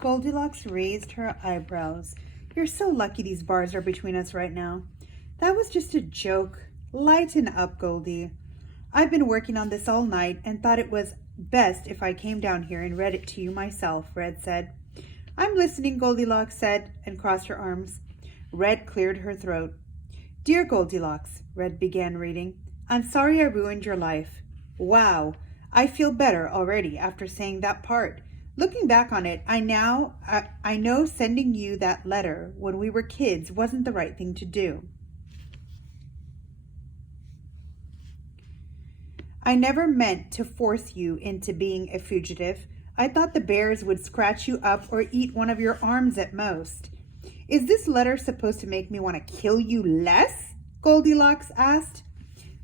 Goldilocks raised her eyebrows. You're so lucky these bars are between us right now. That was just a joke. Lighten up, Goldie. I've been working on this all night and thought it was best if I came down here and read it to you myself, Red said. I'm listening, Goldilocks said, and crossed her arms. Red cleared her throat. Dear Goldilocks, Red began reading, I'm sorry I ruined your life. Wow, I feel better already after saying that part. Looking back on it, I know sending you that letter when we were kids wasn't the right thing to do. I never meant to force you into being a fugitive. I thought the bears would scratch you up or eat one of your arms at most. Is this letter supposed to make me want to kill you less? Goldilocks asked.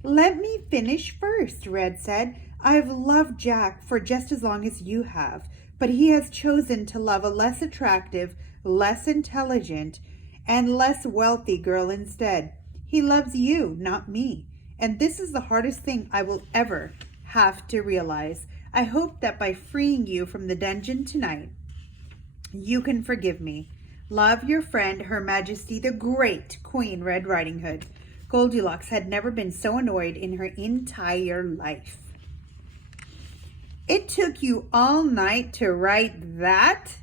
Let me finish first, Red said. I've loved Jack for just as long as you have, but he has chosen to love a less attractive, less intelligent, and less wealthy girl instead. He loves you, not me. And this is the hardest thing I will ever have to realize. I hope that by freeing you from the dungeon tonight, you can forgive me. Love, your friend, Her Majesty the Great Queen Red Riding Hood. Goldilocks had never been so annoyed in her entire life. It took you all night to write that?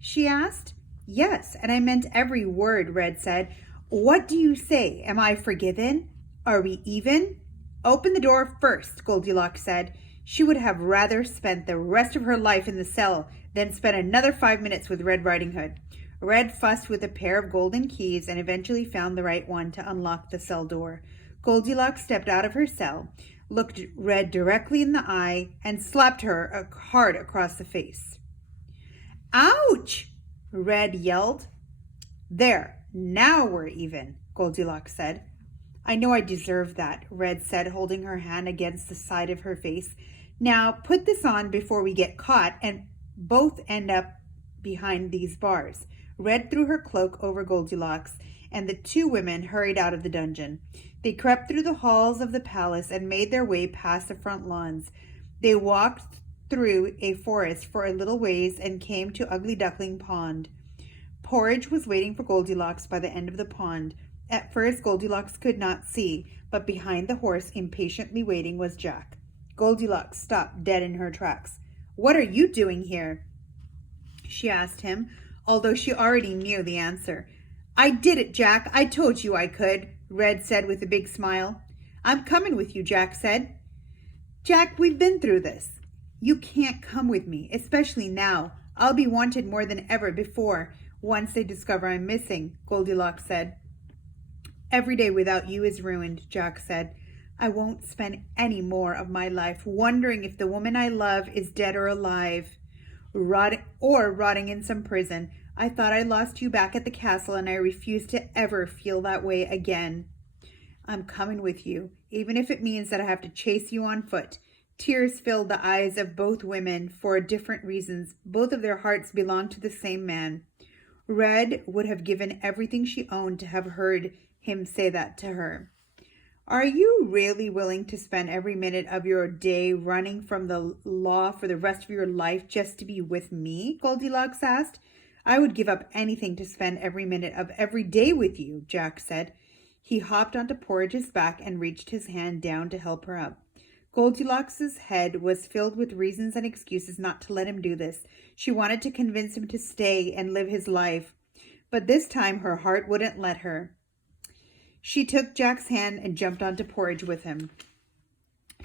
She asked. Yes, and I meant every word, Red said. What do you say? Am I forgiven? Are we even? Open the door first, Goldilocks said. She would have rather spent the rest of her life in the cell than spend another 5 minutes with Red Riding Hood. Red fussed with a pair of golden keys and eventually found the right one to unlock the cell door. Goldilocks stepped out of her cell, looked Red directly in the eye, and slapped her hard across the face. Ouch! Red yelled. There, now we're even, Goldilocks said. I know I deserve that, Red said, holding her hand against the side of her face. Now put this on before we get caught and both end up behind these bars. Red threw her cloak over Goldilocks, and the two women hurried out of the dungeon. They crept through the halls of the palace and made their way past the front lawns. They walked through a forest for a little ways and came to Ugly Duckling Pond. Porridge was waiting for Goldilocks by the end of the pond. At first, Goldilocks could not see, but behind the horse, impatiently waiting, was Jack. Goldilocks stopped dead in her tracks. What are you doing here? She asked him, although she already knew the answer. I did it, Jack. I told you I could, Red said with a big smile. I'm coming with you, Jack said. Jack, we've been through this. You can't come with me, especially now. I'll be wanted more than ever before, once they discover I'm missing, Goldilocks said. Every day without you is ruined, Jack said. I won't spend any more of my life wondering if the woman I love is dead or alive, rotting in some prison. I thought I lost you back at the castle, and I refuse to ever feel that way again. I'm coming with you, even if it means that I have to chase you on foot. Tears filled the eyes of both women for different reasons. Both of their hearts belonged to the same man. Red would have given everything she owned to have heard him say that to her. Are you really willing to spend every minute of your day running from the law for the rest of your life just to be with me? Goldilocks asked. I would give up anything to spend every minute of every day with you, Jack said. He hopped onto Porridge's back and reached his hand down to help her up. Goldilocks' head was filled with reasons and excuses not to let him do this. She wanted to convince him to stay and live his life, but this time her heart wouldn't let her. She took Jack's hand and jumped onto Porridge with him.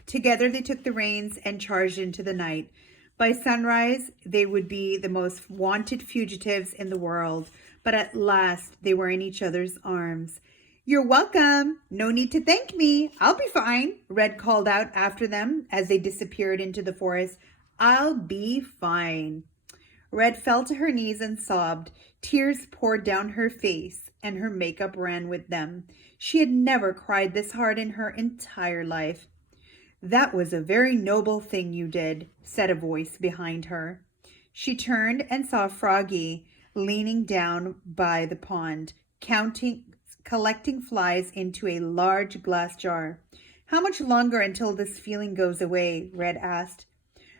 Together they took the reins and charged into the night. By sunrise, they would be the most wanted fugitives in the world, but at last they were in each other's arms. You're welcome. No need to thank me. I'll be fine, Red called out after them as they disappeared into the forest. I'll be fine. Red fell to her knees and sobbed. Tears poured down her face, and her makeup ran with them. She had never cried this hard in her entire life. That was a very noble thing you did, said a voice behind her. She turned and saw Froggy leaning down by the pond, collecting flies into a large glass jar. How much longer until this feeling goes away? Red asked.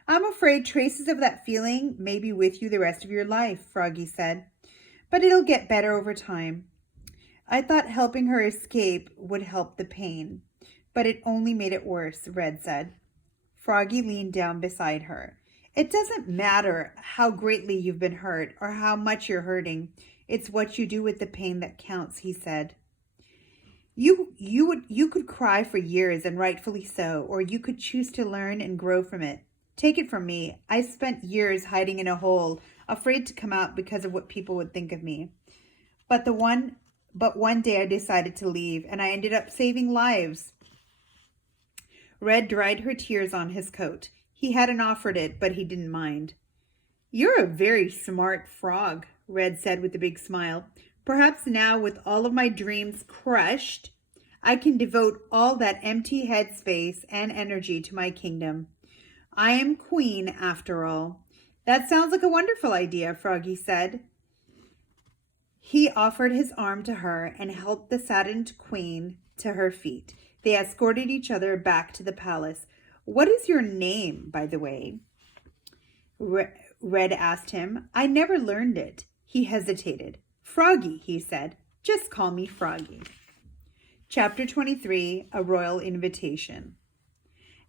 I'm afraid traces of that feeling may be with you the rest of your life, Froggy said. But it'll get better over time. I thought helping her escape would help the pain, but it only made it worse, Red said. Froggy leaned down beside her. It doesn't matter how greatly you've been hurt or how much you're hurting. It's what you do with the pain that counts, he said. You could cry for years, and rightfully so, or you could choose to learn and grow from it. Take it from me, I spent years hiding in a hole, afraid to come out because of what people would think of me. But one day I decided to leave, and I ended up saving lives. Red dried her tears on his coat. He hadn't offered it, but he didn't mind. You're a very smart frog, Red said with a big smile. Perhaps now, with all of my dreams crushed, I can devote all that empty head space and energy to my kingdom. I am queen, after all. That sounds like a wonderful idea, Froggy said. He offered his arm to her and helped the saddened queen to her feet. They escorted each other back to the palace. What is your name, by the way? Red asked him. I never learned it. He hesitated. Froggy, he said. Just call me Froggy. Chapter 23, A Royal Invitation.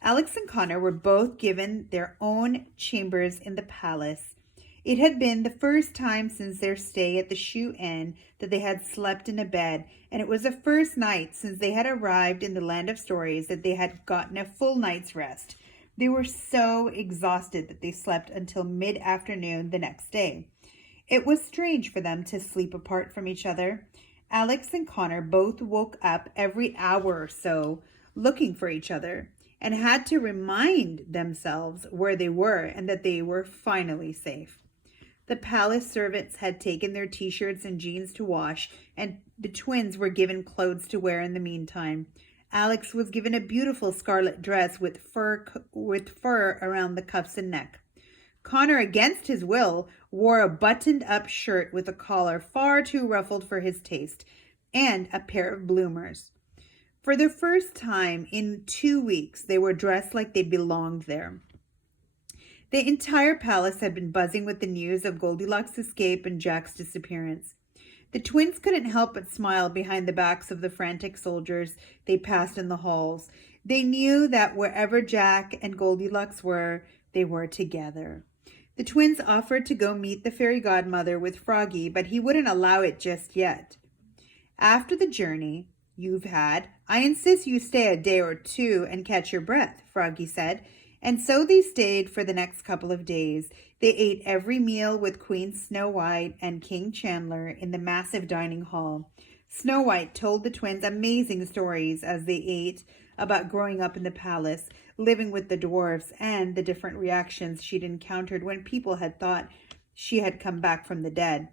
Alex and Connor were both given their own chambers in the palace. It had been the first time since their stay at the Shoe Inn that they had slept in a bed, and it was the first night since they had arrived in the land of stories that they had gotten a full night's rest. They were so exhausted that they slept until mid-afternoon the next day. It was strange for them to sleep apart from each other. Alex and Connor both woke up every hour or so looking for each other and had to remind themselves where they were and that they were finally safe. The palace servants had taken their t-shirts and jeans to wash, and the twins were given clothes to wear in the meantime. Alex was given a beautiful scarlet dress with fur around the cuffs and neck. Connor, against his will, wore a buttoned-up shirt with a collar far too ruffled for his taste, and a pair of bloomers. For the first time in 2 weeks, they were dressed like they belonged there. The entire palace had been buzzing with the news of Goldilocks' escape and Jack's disappearance. The twins couldn't help but smile behind the backs of the frantic soldiers they passed in the halls. They knew that wherever Jack and Goldilocks were, they were together. The twins offered to go meet the fairy godmother with Froggy, but he wouldn't allow it just yet. After the journey you've had, I insist you stay a day or two and catch your breath, Froggy said. And so they stayed for the next couple of days. They ate every meal with Queen Snow White and King Chandler in the massive dining hall. Snow White told the twins amazing stories as they ate about growing up in the palace, living with the dwarfs, and the different reactions she'd encountered when people had thought she had come back from the dead.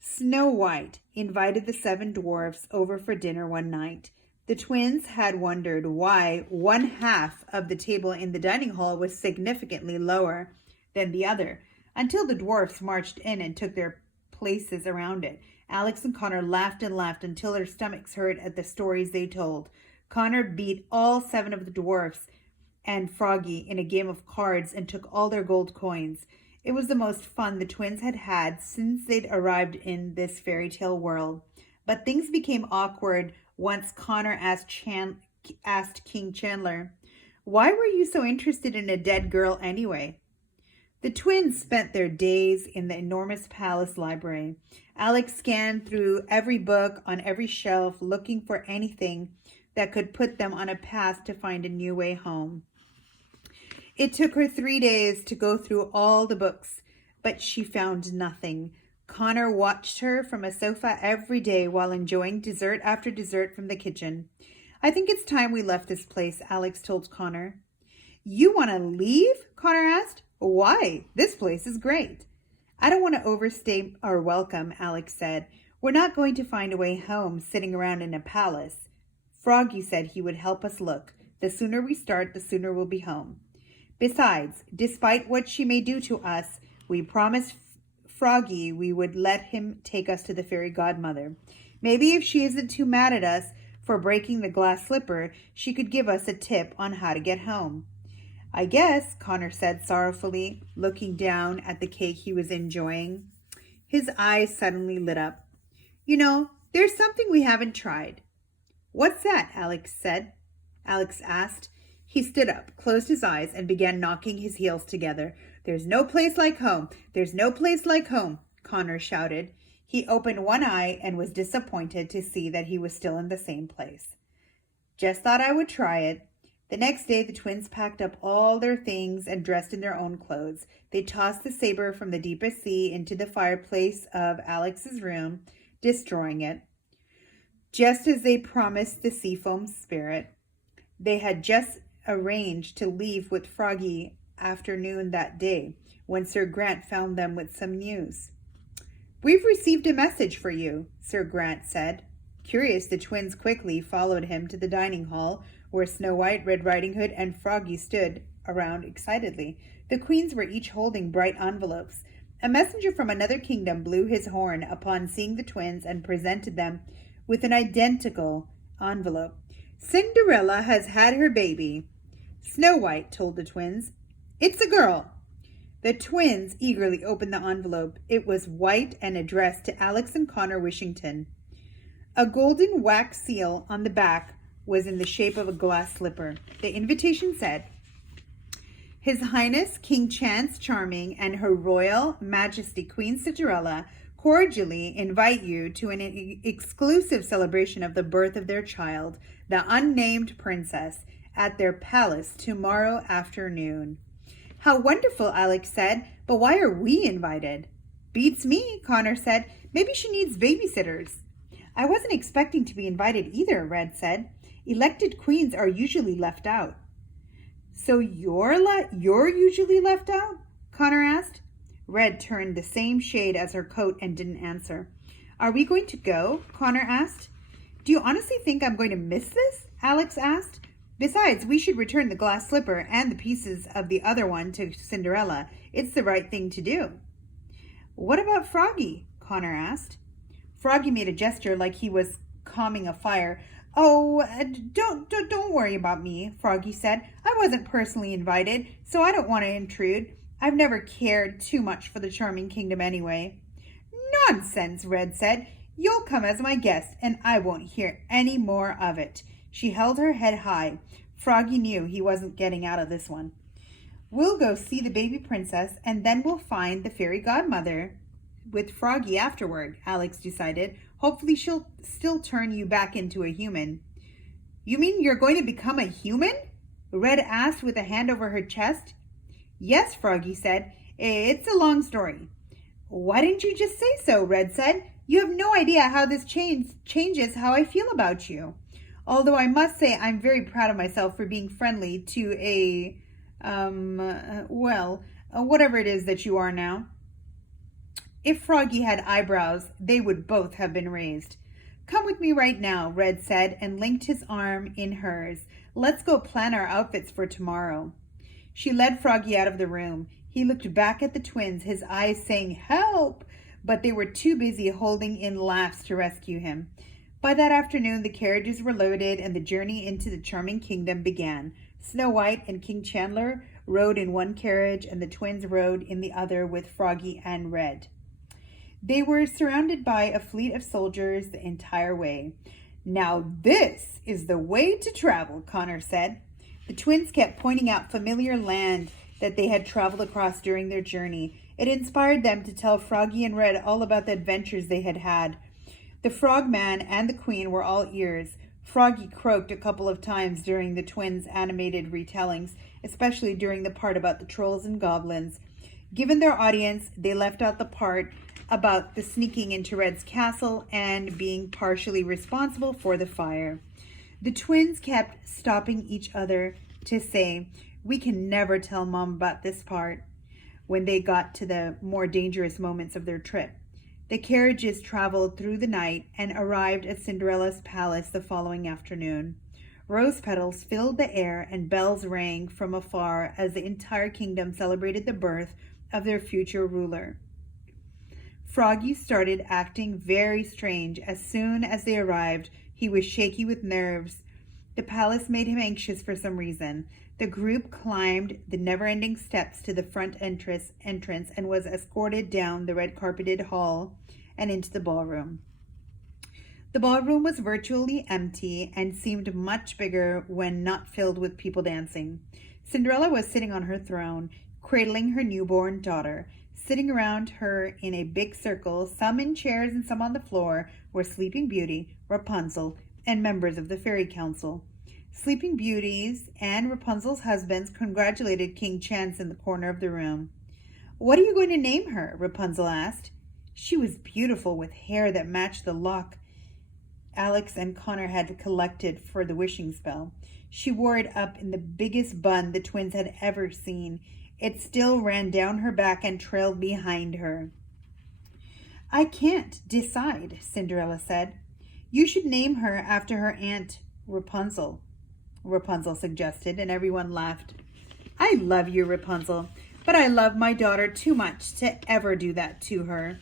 Snow White invited the 7 dwarfs over for dinner one night. The twins had wondered why one half of the table in the dining hall was significantly lower than the other, until the dwarfs marched in and took their places around it. Alex and Connor laughed and laughed until their stomachs hurt at the stories they told. Connor beat all 7 of the dwarfs and Froggy in a game of cards and took all their gold coins. It was the most fun the twins had had since they'd arrived in this fairy tale world. But things became awkward once Connor asked King Chandler, "Why were you so interested in a dead girl anyway?" The twins spent their days in the enormous palace library. Alex scanned through every book on every shelf, looking for anything that could put them on a path to find a new way home. It took her 3 days to go through all the books, but she found nothing. Connor watched her from a sofa every day while enjoying dessert after dessert from the kitchen. "I think it's time we left this place," Alex told Connor. "You want to leave?" Connor asked. "Why? This place is great." "I don't want to overstay our welcome," Alex said. "We're not going to find a way home sitting around in a palace. Froggy said he would help us look. The sooner we start, the sooner we'll be home. Besides, despite what she may do to us, we promised Froggy we would let him take us to the fairy godmother. Maybe if she isn't too mad at us for breaking the glass slipper, she could give us a tip on how to get home." I guess, Connor said sorrowfully, looking down at the cake he was enjoying. His eyes suddenly lit up. You know, there's something we haven't tried. What's that? Alex asked. He stood up, closed his eyes, and began knocking his heels together. There's no place like home. There's no place like home, Connor shouted. He opened one eye and was disappointed to see that he was still in the same place. Just thought I would try it. The next day, the twins packed up all their things and dressed in their own clothes. They tossed the saber from the deepest sea into the fireplace of Alex's room, destroying it, just as they promised the seafoam spirit. They had just arranged to leave with Froggy afternoon that day when Sir Grant found them with some news. We've received a message for you, Sir Grant said. Curious, the twins quickly followed him to the dining hall, where Snow White, Red Riding Hood, and Froggy stood around excitedly. The queens were each holding bright envelopes. A messenger from another kingdom blew his horn upon seeing the twins and presented them with an identical envelope. Cinderella has had her baby, Snow White told the twins. It's a girl. The twins eagerly opened the envelope. It was white and addressed to Alex and Connor Wishington. A golden wax seal on the back was in the shape of a glass slipper. The invitation said, His Highness King Chance Charming and Her Royal Majesty Queen Cinderella cordially invite you to an exclusive celebration of the birth of their child, the unnamed princess, at their palace tomorrow afternoon. How wonderful, Alex said, but why are we invited? Beats me, Connor said. Maybe she needs babysitters. I wasn't expecting to be invited either, Red said. Elected queens are usually left out. So you're usually left out? Connor asked. Red turned the same shade as her coat and didn't answer. Are we going to go? Connor asked. Do you honestly think I'm going to miss this? Alex asked. Besides, we should return the glass slipper and the pieces of the other one to Cinderella. It's the right thing to do. What about Froggy? Connor asked. Froggy made a gesture like he was calming a fire. Oh, don't worry about me, Froggy said. I wasn't personally invited, so I don't want to intrude. I've never cared too much for the Charming Kingdom anyway. Nonsense, Red said. You'll come as my guest, and I won't hear any more of it. She held her head high. Froggy knew he wasn't getting out of this one. We'll go see the baby princess, and then we'll find the fairy godmother with Froggy afterward, Alex decided. Hopefully she'll still turn you back into a human. You mean you're going to become a human? Red asked with a hand over her chest. Yes, Froggy said. It's a long story. Why didn't you just say so? Red said. You have no idea how this changes how I feel about you. Although I must say I'm very proud of myself for being friendly to whatever it is that you are now. If Froggy had eyebrows, they would both have been raised. Come with me right now, Red said, and linked his arm in hers. Let's go plan our outfits for tomorrow. She led Froggy out of the room. He looked back at the twins, his eyes saying, help, but they were too busy holding in laughs to rescue him. By that afternoon, the carriages were loaded and the journey into the Charming Kingdom began. Snow White and King Chandler rode in one carriage and the twins rode in the other with Froggy and Red. They were surrounded by a fleet of soldiers the entire way. Now this is the way to travel, Connor said. The twins kept pointing out familiar land that they had traveled across during their journey. It inspired them to tell Froggy and Red all about the adventures they had had. The Frogman and the Queen were all ears. Froggy croaked a couple of times during the twins' animated retellings, especially during the part about the trolls and goblins. Given their audience, they left out the part about the sneaking into Red's castle and being partially responsible for the fire. The twins kept stopping each other to say, we can never tell Mom about this part, when they got to the more dangerous moments of their trip. The carriages traveled through the night and arrived at Cinderella's palace the following afternoon. Rose petals filled the air and bells rang from afar as the entire kingdom celebrated the birth of their future ruler. Froggy started acting very strange. As soon as they arrived, he was shaky with nerves. The palace made him anxious for some reason. The group climbed the never-ending steps to the front entrance and was escorted down the red-carpeted hall and into the ballroom. The ballroom was virtually empty and seemed much bigger when not filled with people dancing. Cinderella was sitting on her throne, cradling her newborn daughter. Sitting around her in a big circle, some in chairs and some on the floor, were Sleeping Beauty, Rapunzel, and members of the Fairy Council. Sleeping Beauty's and Rapunzel's husbands congratulated King Chance in the corner of the room. "What are you going to name her?" Rapunzel asked. She was beautiful, with hair that matched the lock Alex and Connor had collected for the wishing spell. She wore it up in the biggest bun the twins had ever seen. It still ran down her back and trailed behind her. "I can't decide," Cinderella said. "You should name her after her aunt Rapunzel," Rapunzel suggested, and everyone laughed. "I love you, Rapunzel, but I love my daughter too much to ever do that to her,"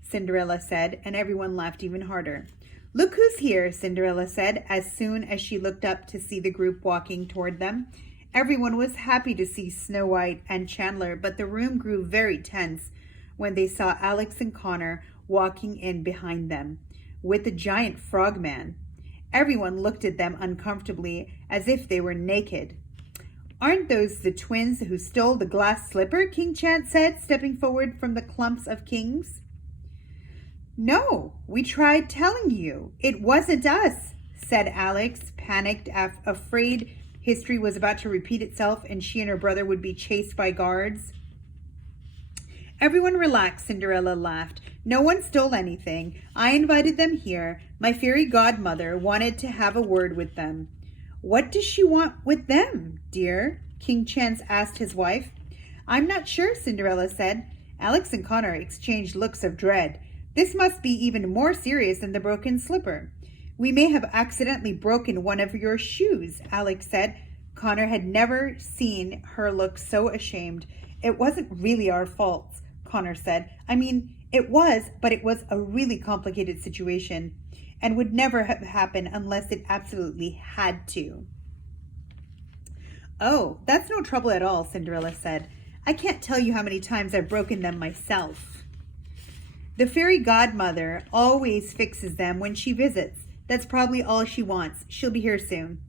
Cinderella said, and everyone laughed even harder. "Look who's here," Cinderella said, as soon as she looked up to see the group walking toward them. Everyone was happy to see Snow White and Chandler, but the room grew very tense when they saw Alex and Connor walking in behind them with the giant frogman. Everyone looked at them uncomfortably, as if they were naked. "Aren't those the twins who stole the glass slipper?" King Chance said, stepping forward from the clumps of kings. "No, we tried telling you. It wasn't us," said Alex, panicked, afraid history was about to repeat itself and she and her brother would be chased by guards. "Everyone relax," Cinderella laughed. "No one stole anything. I invited them here. My fairy godmother wanted to have a word with them." "What does she want with them, dear?" King Chance asked his wife. "I'm not sure," Cinderella said. Alex and Connor exchanged looks of dread. "This must be even more serious than the broken slipper." "We may have accidentally broken one of your shoes," Alex said. Connor had never seen her look so ashamed. "It wasn't really our fault," Connor said. "I mean, it was, but it was a really complicated situation and would never have happened unless it absolutely had to." "Oh, that's no trouble at all," Cinderella said. "I can't tell you how many times I've broken them myself. The fairy godmother always fixes them when she visits. That's probably all she wants. She'll be here soon."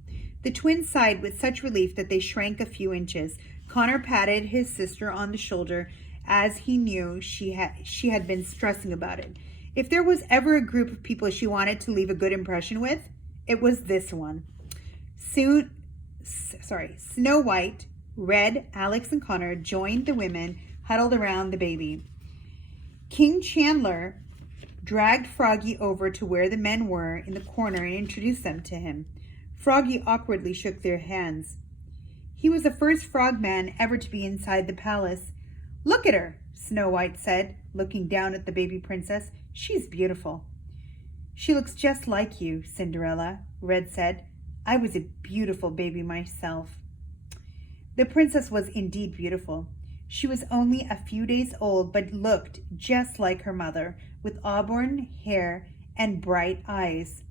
The twins sighed with such relief that they shrank a few inches. Connor patted his sister on the shoulder, as he knew she had been stressing about it. If there was ever a group of people she wanted to leave a good impression with, it was this one. Snow White, Red, Alex, and Connor joined the women huddled around the baby. King Chandler dragged Froggy over to where the men were in the corner and introduced them to him. Froggy awkwardly shook their hands. He was the first frogman ever to be inside the palace. "Look at her," Snow White said, looking down at the baby princess. "She's beautiful." "She looks just like you, Cinderella," Red said. "I was a beautiful baby myself." The princess was indeed beautiful. She was only a few days old, but looked just like her mother, with auburn hair and bright eyes.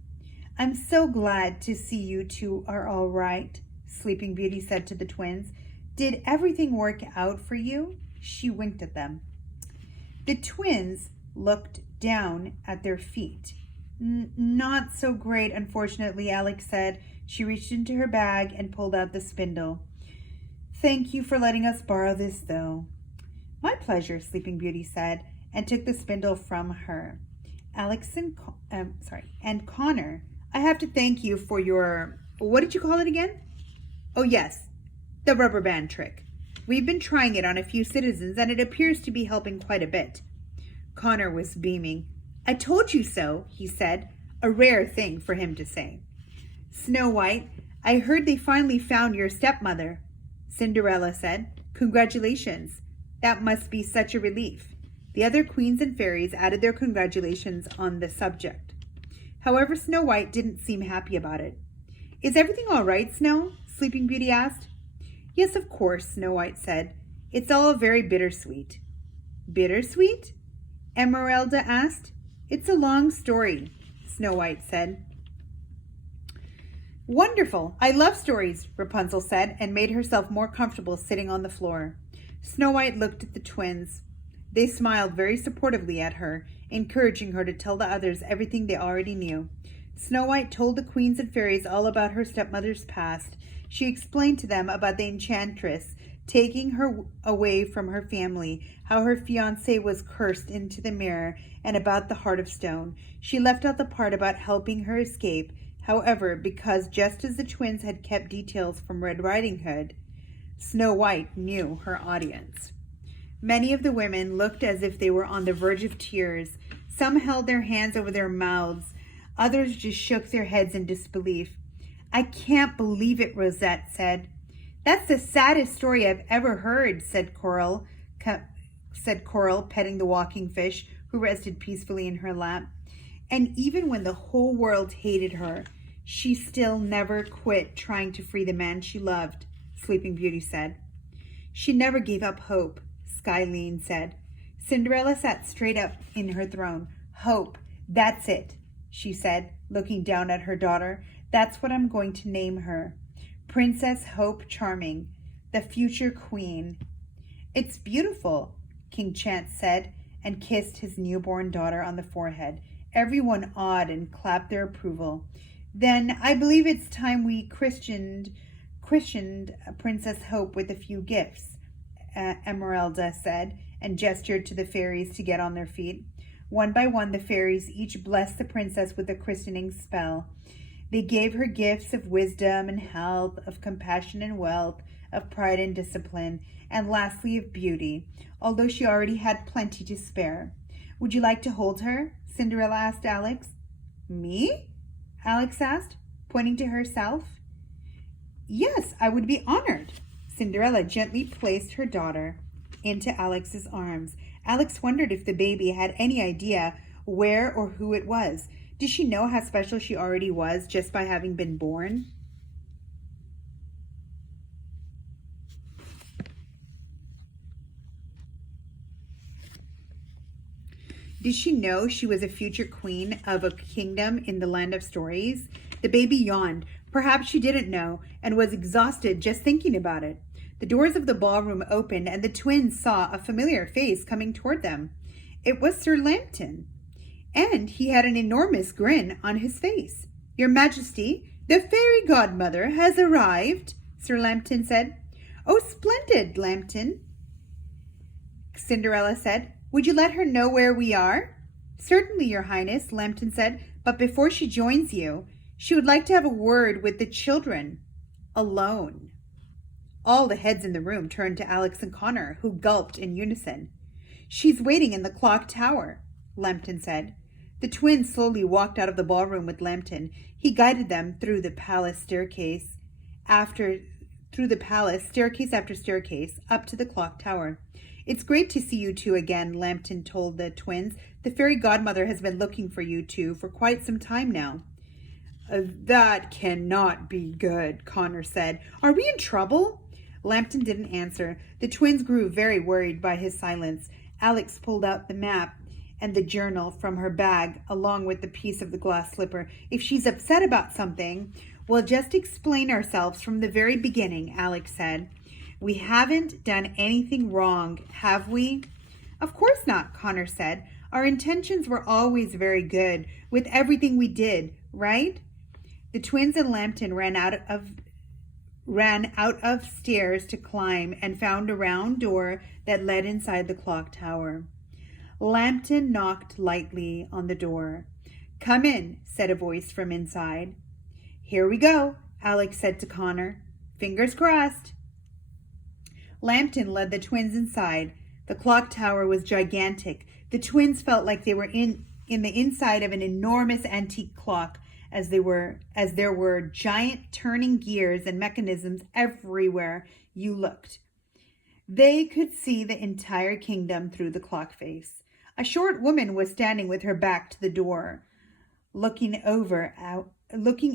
"I'm so glad to see you two are all right," Sleeping Beauty said to the twins. "Did everything work out for you?" She winked at them. The twins looked down at their feet. "Not so great, unfortunately," Alex said. She reached into her bag and pulled out the spindle. "Thank you for letting us borrow this, though." "My pleasure," Sleeping Beauty said, and took the spindle from her. "Alex and Connor, I have to thank you for your, what did you call it again?" "Oh, yes, the rubber band trick. We've been trying it on a few citizens, and it appears to be helping quite a bit." Connor was beaming. "I told you so," he said, a rare thing for him to say. "Snow White, I heard they finally found your stepmother," Cinderella said. "Congratulations. That must be such a relief." The other queens and fairies added their congratulations on the subject. However, Snow White didn't seem happy about it. "Is everything all right, Snow?" Sleeping Beauty asked. "Yes, of course," Snow White said. "It's all very bittersweet." "Bittersweet?" Esmeralda asked. "It's a long story," Snow White said. Wonderful. I love stories, Rapunzel said, and made herself more comfortable sitting on the floor. Snow White looked at the twins. They smiled very supportively at her, encouraging her to tell the others everything they already knew. Snow White told the queens and fairies all about her stepmother's past. She explained to them about the enchantress taking her away from her family, how her fiancé was cursed into the mirror, and about the heart of stone. She left out the part about helping her escape, however, because just as the twins had kept details from Red Riding Hood, Snow White knew her audience. Many of the women looked as if they were on the verge of tears. Some held their hands over their mouths. Others just shook their heads in disbelief. I can't believe it, Rosette said. That's the saddest story I've ever heard, said Coral, petting the walking fish, who rested peacefully in her lap. And even when the whole world hated her, she still never quit trying to free the man she loved, Sleeping Beauty said. She never gave up hope, Skyline said. Cinderella sat straight up in her throne. Hope, that's it, she said, looking down at her daughter. That's what I'm going to name her. Princess Hope Charming, the future queen. It's beautiful, King Chance said, and kissed his newborn daughter on the forehead. Everyone awed and clapped their approval. Then I believe it's time we christened Princess Hope with a few gifts, Emeralda said, and gestured to the fairies to get on their feet. One by one, the fairies each blessed the princess with a christening spell. They gave her gifts of wisdom and health, of compassion and wealth, of pride and discipline, and lastly of beauty, although she already had plenty to spare. Would you like to hold her? Cinderella asked Alex. Me? Alex asked, pointing to herself. Yes, I would be honored. Cinderella gently placed her daughter into Alex's arms. Alex wondered if the baby had any idea where or who it was. Did she know how special she already was just by having been born? Did she know she was a future queen of a kingdom in the land of stories? The baby yawned. Perhaps she didn't know and was exhausted just thinking about it. The doors of the ballroom opened and the twins saw a familiar face coming toward them. It was Sir Lambton, and he had an enormous grin on his face. Your Majesty, the fairy godmother has arrived, Sir Lambton said. Oh, splendid, Lambton, Cinderella said. Would you let her know where we are? Certainly, Your Highness, Lambton said, but before she joins you, she would like to have a word with the children. Alone. All the heads in the room turned to Alex and Connor, who gulped in unison. She's waiting in the clock tower, Lambton said. The twins slowly walked out of the ballroom with Lambton. He guided them through the palace staircase after staircase up to the clock tower. It's great to see you two again, Lambton told the twins. The fairy godmother has been looking for you two for quite some time now. That cannot be good, Connor said. Are we in trouble? Lambton didn't answer. The twins grew very worried by his silence. Alex pulled out the map and the journal from her bag, along with the piece of the glass slipper. If she's upset about something, we'll just explain ourselves from the very beginning, Alex said. We haven't done anything wrong, have we? Of course not, Connor said. Our intentions were always very good with everything we did, right? The twins and Lambton ran out of stairs to climb and found a round door that led inside the clock tower. Lambton knocked lightly on the door. Come in, said a voice from inside. Here we go, Alex said to Connor. Fingers crossed. Lambton led the twins inside. The clock tower was gigantic. The twins felt like they were in the inside of an enormous antique clock, as there were giant turning gears and mechanisms everywhere you looked. They could see the entire kingdom through the clock face. A short woman was standing with her back to the door, looking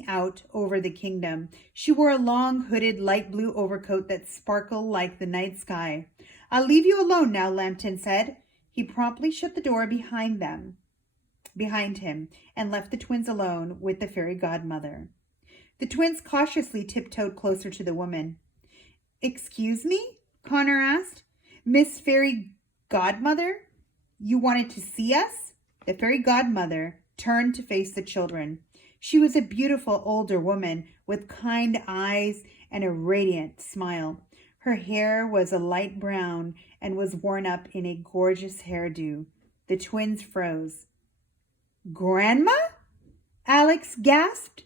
out over the kingdom. She wore a long hooded light blue overcoat that sparkled like the night sky. I'll leave you alone now, Lambton said. He promptly shut the door behind him, and left the twins alone with the fairy godmother. The twins cautiously tiptoed closer to the woman. Excuse me? Connor asked. Miss Fairy Godmother? You wanted to see us? The fairy godmother turned to face the children. She was a beautiful older woman with kind eyes and a radiant smile. Her hair was a light brown and was worn up in a gorgeous hairdo. The twins froze. Grandma? Alex gasped.